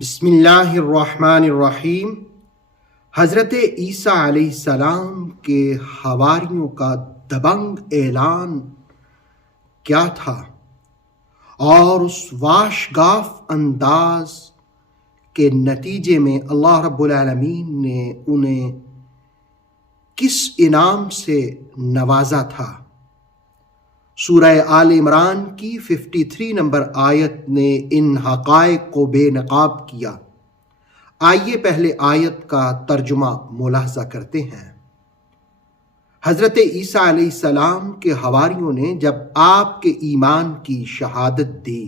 بسم اللہ الرحمن الرحیم۔ حضرت عیسیٰ علیہ السلام کے حواریوں کا دبنگ اعلان کیا تھا اور اس واشگاف انداز کے نتیجے میں اللہ رب العالمین نے انہیں کس انعام سے نوازا تھا؟ سورہ آل عمران کی 53 نمبر آیت نے ان حقائق کو بے نقاب کیا۔ آئیے پہلے آیت کا ترجمہ ملاحظہ کرتے ہیں۔ حضرت عیسیٰ علیہ السلام کے حواریوں نے جب آپ کے ایمان کی شہادت دی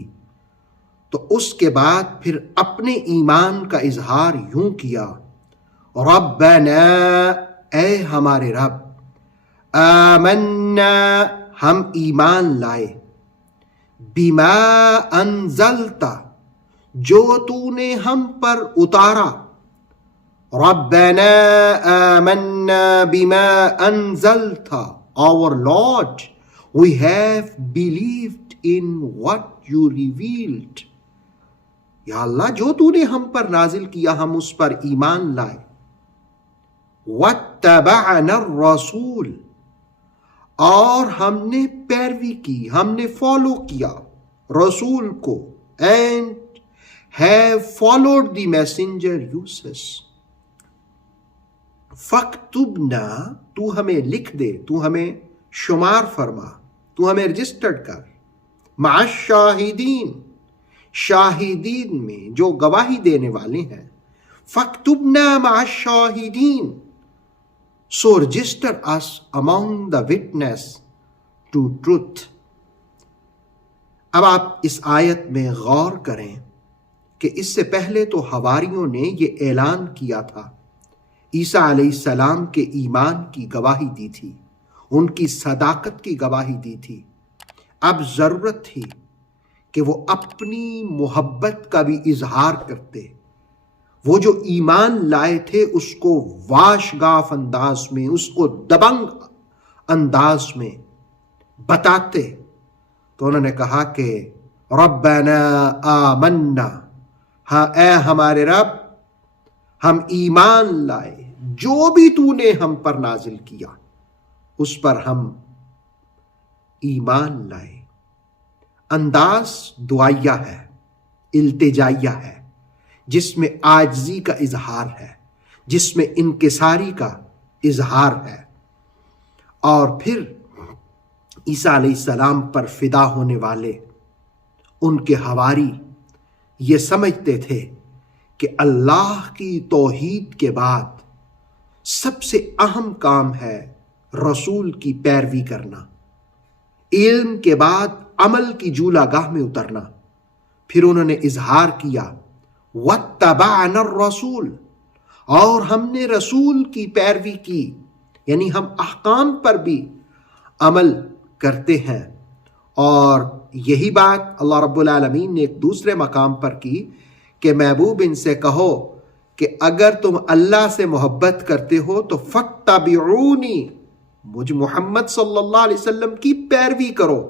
تو اس کے بعد پھر اپنے ایمان کا اظہار یوں کیا: ربنا، اے ہمارے رب، آمنا، ہم ایمان لائے، بما انزلتا، جو تو نے ہم پر اتارا، ربنا آمنا بما انزلتا، our Lord, we have believed in what you revealed۔ یا اللہ، جو تو نے ہم پر نازل کیا ہم اس پر ایمان لائے۔ واتبعنا الرسول، اور ہم نے پیروی کی، ہم نے فالو کیا رسول کو، and have followed the messenger یوسس۔ فاکتبنا، تو ہمیں لکھ دے، تو ہمیں شمار فرما، تو ہمیں رجسٹرڈ کر، مع الشاہدین، شاہدین میں جو گواہی دینے والے ہیں۔ فاکتبنا مع الشاہدین، so register us among the witness to truth۔ اب آپ اس آیت میں غور کریں کہ اس سے پہلے تو حواریوں نے یہ اعلان کیا تھا، عیسیٰ علیہ السلام کے ایمان کی گواہی دی تھی، ان کی صداقت کی گواہی دی تھی۔ اب ضرورت تھی کہ وہ اپنی محبت کا بھی اظہار کرتے، وہ جو ایمان لائے تھے اس کو واشگاف انداز میں، اس کو دبنگ انداز میں بتاتے۔ تو انہوں نے کہا کہ ربنا آمنا، ہاں اے ہمارے رب، ہم ایمان لائے، جو بھی تو نے ہم پر نازل کیا اس پر ہم ایمان لائے۔ انداز دعائیہ ہے، التجائیہ ہے، جس میں عاجزی کا اظہار ہے، جس میں انکساری کا اظہار ہے۔ اور پھر عیسیٰ علیہ السلام پر فدا ہونے والے ان کے حواری یہ سمجھتے تھے کہ اللہ کی توحید کے بعد سب سے اہم کام ہے رسول کی پیروی کرنا، علم کے بعد عمل کی جولا گاہ میں اترنا۔ پھر انہوں نے اظہار کیا واتبعنا الرسول، اور ہم نے رسول کی پیروی کی، یعنی ہم احکام پر بھی عمل کرتے ہیں۔ اور یہی بات اللہ رب العالمین نے ایک دوسرے مقام پر کی کہ محبوب ان سے کہو کہ اگر تم اللہ سے محبت کرتے ہو تو فاتبعونی، مجھ محمد صلی اللہ علیہ وسلم کی پیروی کرو۔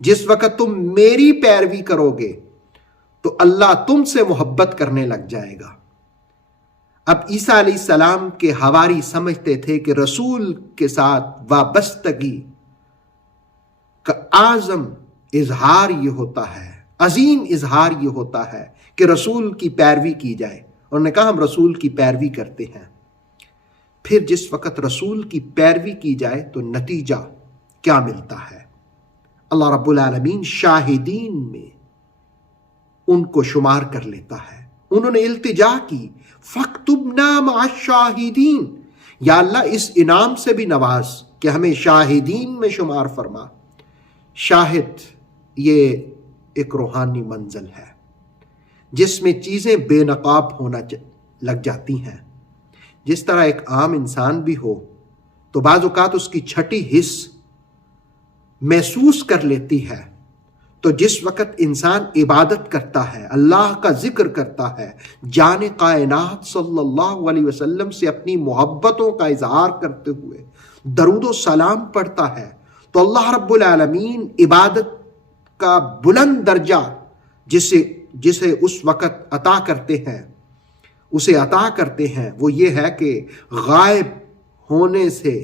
جس وقت تم میری پیروی کرو گے تو اللہ تم سے محبت کرنے لگ جائے گا۔ اب عیسیٰ علیہ السلام کے حواری سمجھتے تھے کہ رسول کے ساتھ وابستگی کا اعظم اظہار یہ ہوتا ہے، عظیم اظہار یہ ہوتا ہے کہ رسول کی پیروی کی جائے۔ انہوں نے کہا ہم رسول کی پیروی کرتے ہیں۔ پھر جس وقت رسول کی پیروی کی جائے تو نتیجہ کیا ملتا ہے؟ اللہ رب العالمین شاہدین میں ان کو شمار کر لیتا ہے۔ انہوں نے التجا کی فاکتبنا مع الشاہدین، یا اللہ اس انعام سے بھی نواز کہ ہمیں شاہدین میں شمار فرما۔ شاہد یہ ایک روحانی منزل ہے جس میں چیزیں بے نقاب ہونا لگ جاتی ہیں۔ جس طرح ایک عام انسان بھی ہو تو بعض اوقات اس کی چھٹی حس محسوس کر لیتی ہے، تو جس وقت انسان عبادت کرتا ہے، اللہ کا ذکر کرتا ہے، جان کائنات صلی اللہ علیہ وسلم سے اپنی محبتوں کا اظہار کرتے ہوئے درود و سلام پڑھتا ہے، تو اللہ رب العالمین عبادت کا بلند درجہ جسے جسے اس وقت عطا کرتے ہیں اسے عطا کرتے ہیں وہ یہ ہے کہ غائب ہونے سے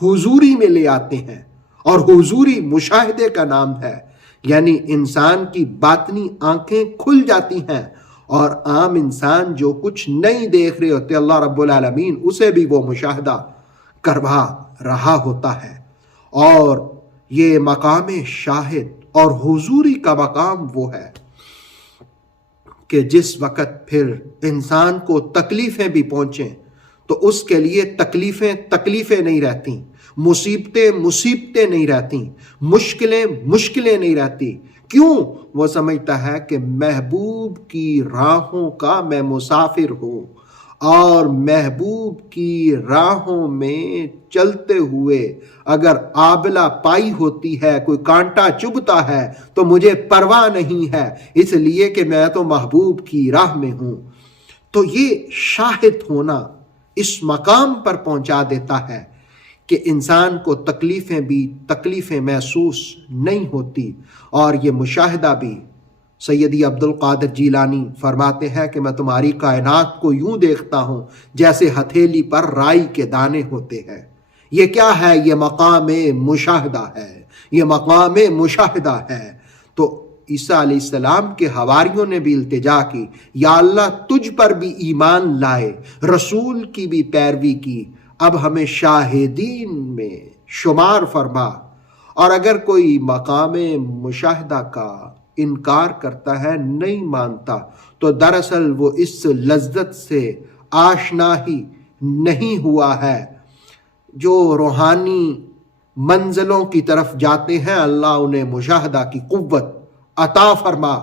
حضوری میں لے آتے ہیں، اور حضوری مشاہدے کا نام ہے، یعنی انسان کی باطنی آنکھیں کھل جاتی ہیں اور عام انسان جو کچھ نہیں دیکھ رہے ہوتے اللہ رب العالمین اسے بھی وہ مشاہدہ کروا رہا ہوتا ہے۔ اور یہ مقام شاہد اور حضوری کا مقام وہ ہے کہ جس وقت پھر انسان کو تکلیفیں بھی پہنچیں تو اس کے لیے تکلیفیں نہیں رہتی، مصیبتیں نہیں رہتی، مشکلیں نہیں رہتی۔ کیوں؟ وہ سمجھتا ہے کہ محبوب کی راہوں کا میں مسافر ہوں، اور محبوب کی راہوں میں چلتے ہوئے اگر آبلہ پائی ہوتی ہے، کوئی کانٹا چبھتا ہے تو مجھے پرواہ نہیں ہے، اس لیے کہ میں تو محبوب کی راہ میں ہوں۔ تو یہ شاہد ہونا اس مقام پر پہنچا دیتا ہے کہ انسان کو تکلیفیں محسوس نہیں ہوتی۔ اور یہ مشاہدہ بھی سیدی عبد القادر جیلانی فرماتے ہیں کہ میں تمہاری کائنات کو یوں دیکھتا ہوں جیسے ہتھیلی پر رائی کے دانے ہوتے ہیں۔ یہ کیا ہے؟ یہ مقام مشاہدہ ہے، یہ مقام مشاہدہ ہے۔ تو عیسیٰ علیہ السلام کے حواریوں نے بھی التجا کی، یا اللہ تجھ پر بھی ایمان لائے، رسول کی بھی پیروی کی، اب ہمیں شاہدین میں شمار فرما۔ اور اگر کوئی مقام مشاہدہ کا انکار کرتا ہے، نہیں مانتا، تو دراصل وہ اس لذت سے آشنا ہی نہیں ہوا ہے۔ جو روحانی منزلوں کی طرف جاتے ہیں اللہ انہیں مشاہدہ کی قوت عطا فرما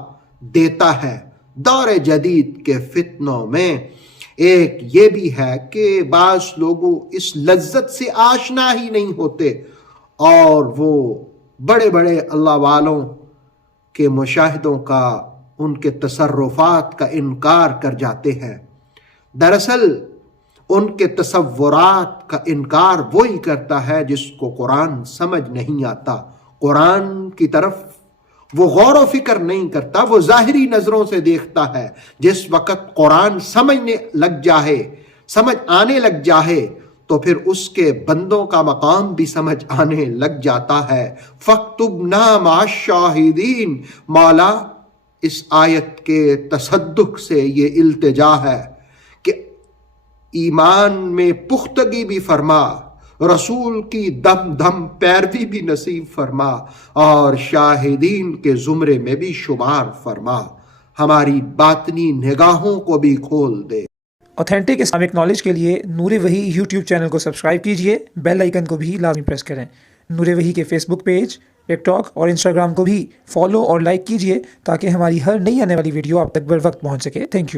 دیتا ہے۔ دور جدید کے فتنوں میں ایک یہ بھی ہے کہ بعض لوگوں اس لذت سے آشنا ہی نہیں ہوتے اور وہ بڑے بڑے اللہ والوں کے مشاہدوں کا، ان کے تصرفات کا انکار کر جاتے ہیں۔ دراصل ان کے تصورات کا انکار وہی کرتا ہے جس کو قرآن سمجھ نہیں آتا، قرآن کی طرف وہ غور و فکر نہیں کرتا، وہ ظاہری نظروں سے دیکھتا ہے۔ جس وقت قرآن سمجھ آنے لگ جائے تو پھر اس کے بندوں کا مقام بھی سمجھ آنے لگ جاتا ہے۔ فَاكْتُبْنَا مَعَ الشَّاهِدِينَ، مولا اس آیت کے تصدق سے یہ التجا ہے کہ ایمان میں پختگی بھی فرما، رسول کی دم دم پیروی بھی نصیب فرما، اور شاہدین کے زمرے میں بھی شمار فرما، ہماری باطنی نگاہوں کو بھی کھول دے۔ اوتھینٹک اسلامک نالج کے لیے نور وحی یوٹیوب چینل کو سبسکرائب کیجئے، بیل آئیکن کو بھی لازمی پریس کریں۔ نور وحی کے فیس بک پیج، ٹک ٹاک اور انسٹاگرام کو بھی فالو اور لائک کیجئے تاکہ ہماری ہر نئی آنے والی ویڈیو آپ تک بر وقت پہنچ سکے۔ Thank you.